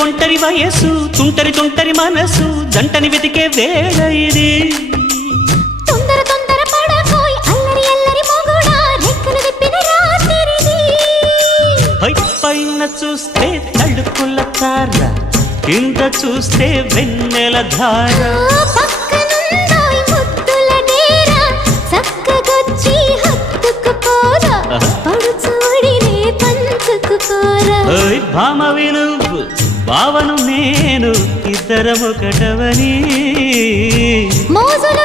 ఒంటరి వయస్సు తుంటరి తుంటరి మనసు జంటని వెతికే వేళ ఇది తొందర తొందర పడకోయ్ అల్లరి అల్లరి మొగుడా రెక్కలు విప్పిన రాత్రిది పైన చూస్తే తడుకుల తార కింద చూస్తే వెన్నెల ధార పక్కనుందోయ్ ముద్దుల డేరా చక్కగొచ్చి హత్తుకుపోరా పడుచోడినే పంచుకుపోరా భామ వినువు భావను నేను ఇద్దరమొకటవని మోజులు